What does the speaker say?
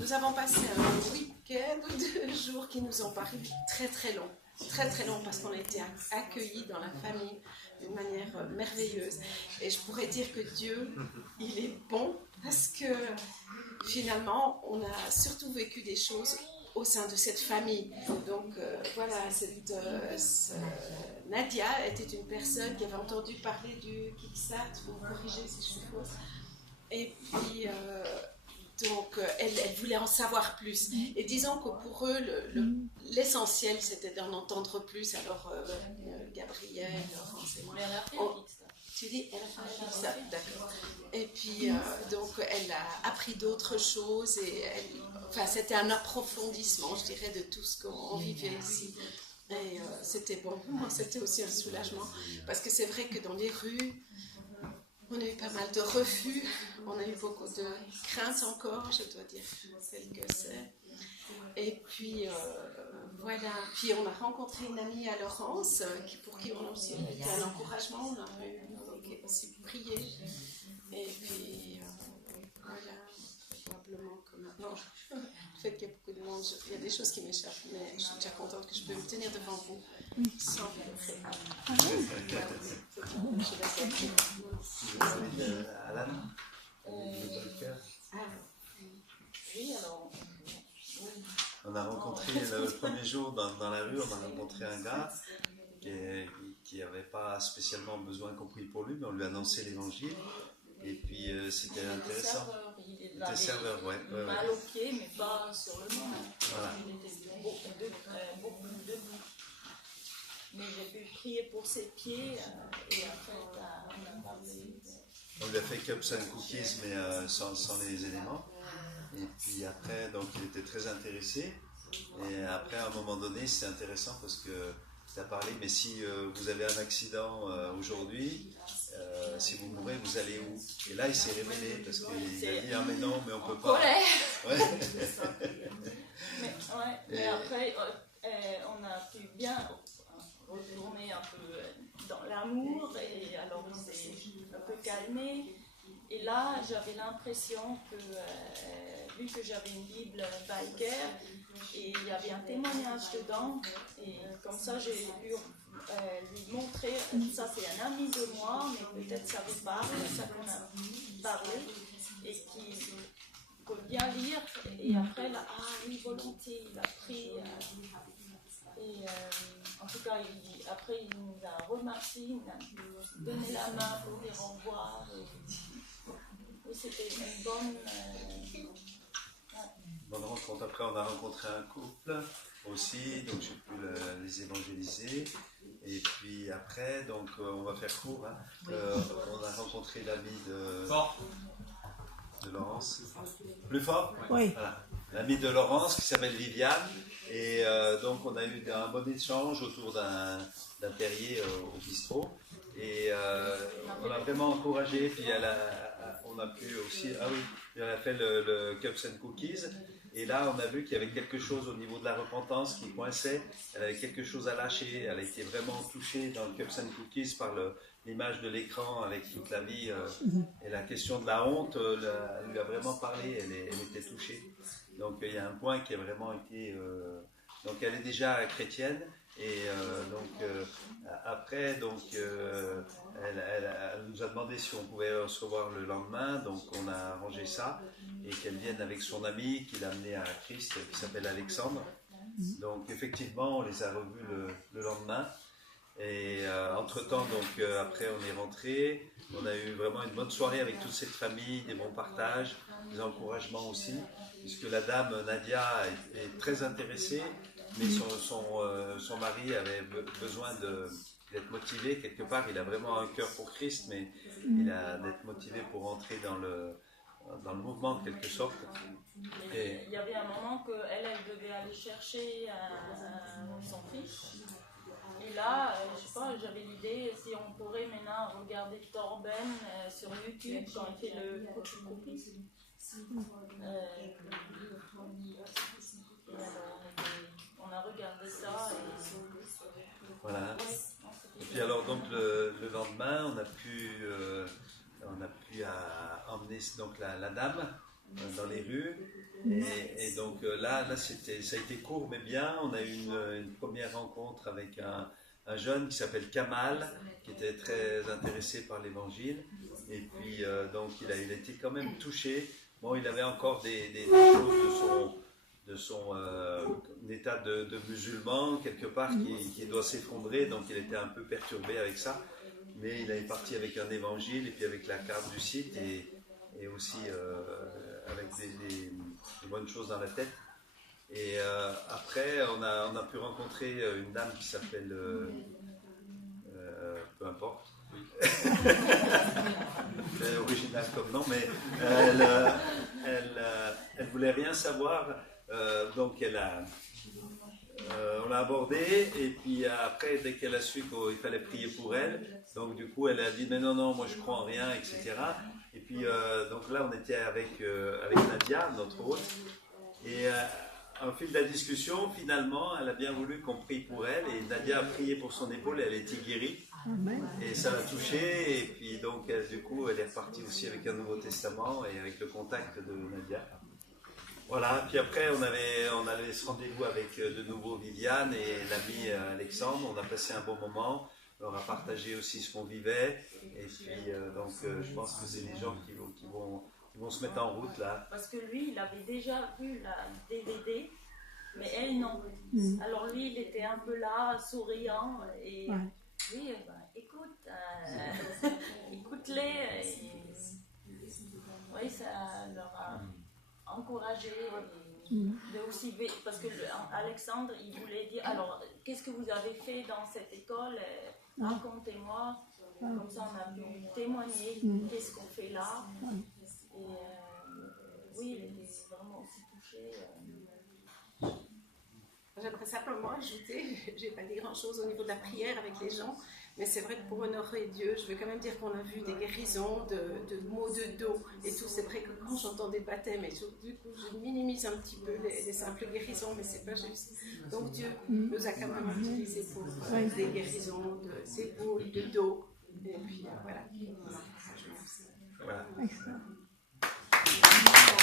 nous avons passé un week-end ou 2 jours qui nous ont paru très très longs. Très très long parce qu'on a été accueillis dans la famille d'une manière merveilleuse. Et je pourrais dire que Dieu, il est bon parce que finalement, on a surtout vécu des choses au sein de cette famille. Donc voilà, Nadia était une personne qui avait entendu parler du Kickstart, vous me corrigez si je suis fausse. Et puis... donc, elle voulait en savoir plus. Et disons que pour eux, l'essentiel, c'était d'en entendre plus. Alors, Gabriel, Laurence et moi... Mais elle a fait tu dis, elle a fait un Kickstart, d'accord. Et puis, donc, elle a appris d'autres choses. Et enfin, c'était un approfondissement, je dirais, de tout ce qu'on vivait ici. Et c'était bon. Moi, c'était aussi un soulagement. Parce que c'est vrai que dans les rues... On a eu pas mal de refus, on a eu beaucoup de craintes encore, je dois dire celle que c'est. Et puis voilà, puis on a rencontré une amie à Laurence, pour qui on a aussi été un encouragement, on a aussi prié. Et puis voilà, probablement que maintenant, le fait qu'il y a beaucoup de monde, il y a des choses qui m'échappent, mais je suis déjà contente que je peux me tenir devant vous sans regret. Alan, oui, alors. on a rencontré le premier jour dans la rue, on a rencontré un gars qui n'avait pas spécialement besoin qu'on prie pour lui, mais on lui a annoncé l'évangile. Et puis c'était intéressant. Il était serveur, ouais. Mal au pied, mais pas sur le nom. Voilà. Il était beaucoup debout. Mais j'ai pu prier pour ses pieds et après on a parlé. On lui a fait cups and cookies, mais sans les éléments. Et puis après, donc il était très intéressé. Et après, à un moment donné, c'est intéressant parce que tu as parlé, mais si vous avez un accident aujourd'hui, si vous mourrez, vous allez où? Et là, il s'est révélé parce qu'il a dit, ah mais non, mais on peut pas. Ouais. Mais après, on a pu bien retourner un peu dans l'amour et alors il s'est un peu calmé. Et là, j'avais l'impression que, vu que j'avais une Bible biker, et il y avait un témoignage dedans, et comme ça, j'ai pu lui montrer, ça c'est un ami de moi, mais peut-être ça vous parle, ça qu'on a parlé, et qui peut bien lire, et après, là, ah oui, volontiers, il a pris, et en tout cas, après, il nous a remercié, il nous a donné la main pour les revoir. C'était une bonne rencontre. Après, on a rencontré un couple aussi, donc j'ai pu les évangéliser. Et puis après, donc on va faire court. Hein. On a rencontré l'ami de Laurence. Plus fort? Oui. Voilà. L'ami de Laurence qui s'appelle Viviane. Et donc on a eu un bon échange autour d'un terrier au bistrot. Et on l'a vraiment encouragé. Puis on a pu aussi, elle a fait le Cups and Cookies. Et là, on a vu qu'il y avait quelque chose au niveau de la repentance qui coinçait. Elle avait quelque chose à lâcher. Elle a été vraiment touchée dans le Cups and Cookies par l'image de l'écran avec toute la vie. Et la question de la honte, elle lui a vraiment parlé. Elle était touchée. Donc, il y a un point qui a vraiment été... donc, elle est déjà chrétienne. Et après, donc, elle nous a demandé si on pouvait se revoir le lendemain, donc on a arrangé ça, et qu'elle vienne avec son ami qui l'a amené à Christ, qui s'appelle Alexandre. Donc effectivement, on les a revus le lendemain, et entre-temps, donc après on est rentré, on a eu vraiment une bonne soirée avec toute cette famille, des bons partages, des encouragements aussi, puisque la dame Nadia est très intéressée, mais son mari avait besoin d'être motivé quelque part. Il a vraiment un cœur pour Christ, mais il a d'être motivé pour entrer dans le mouvement de quelque sorte. Et il y avait un moment qu'elle devait aller chercher son fils. Et là, je sais pas, j'avais l'idée si on pourrait maintenant regarder Torben sur YouTube quand il fait le cookie. On a regardé ça et... Voilà. Et puis alors donc le lendemain, on a pu emmener donc la dame dans les rues. Et donc là ça a été court mais bien. On a eu une première rencontre avec un jeune qui s'appelle Kamal, qui était très intéressé par l'évangile. Et puis donc il a été quand même touché. Bon, il avait encore des choses de son état de musulman quelque part qui doit s'effondrer, donc il était un peu perturbé avec ça. Mais il est parti avec un évangile et puis avec la carte du site et aussi avec des bonnes choses dans la tête. Et après, on a pu rencontrer une dame qui s'appelle, peu importe, c'est original comme nom, mais elle voulait rien savoir, donc on l'a abordée, et puis après, dès qu'elle a su qu'il fallait prier pour elle, donc du coup, elle a dit, mais non, moi je crois en rien, etc. Et puis, donc là, on était avec Nadia, notre hôte, et au fil de la discussion, finalement, elle a bien voulu qu'on prie pour elle, et Nadia a prié pour son épaule, elle était guérie, et ça l'a touchée, et puis donc, du coup, elle est repartie aussi avec un Nouveau Testament, et avec le contact de Nadia. Voilà, puis après on avait ce rendez-vous avec de nouveau Viviane et l'ami Alexandre. On a passé un bon moment, on a partagé aussi ce qu'on vivait, et puis donc je pense que c'est des gens qui vont se mettre en route là. Parce que lui, il avait déjà vu la DVD, mais elle non. Alors lui, il était un peu là, souriant, et oui, écoute, écoute-les. Oui, ça leur a encouragé de aussi, parce que Alexandre, il voulait dire, alors, qu'est-ce que vous avez fait dans cette école? Racontez-moi. Comme ça, on a pu témoigner, qu'est-ce qu'on fait là. Et oui, il était vraiment aussi touché. J'aimerais simplement ajouter, je n'ai pas dit grand-chose au niveau de la prière avec les gens, mais c'est vrai que pour honorer Dieu, je veux quand même dire qu'on a vu des guérisons de maux de dos et tout. C'est vrai que quand j'entends des baptêmes, et du coup je minimise un petit peu les simples guérisons, mais c'est pas juste. Donc Dieu nous a quand même utilisés pour des guérisons d'épaules, de dos, et puis voilà. Voilà.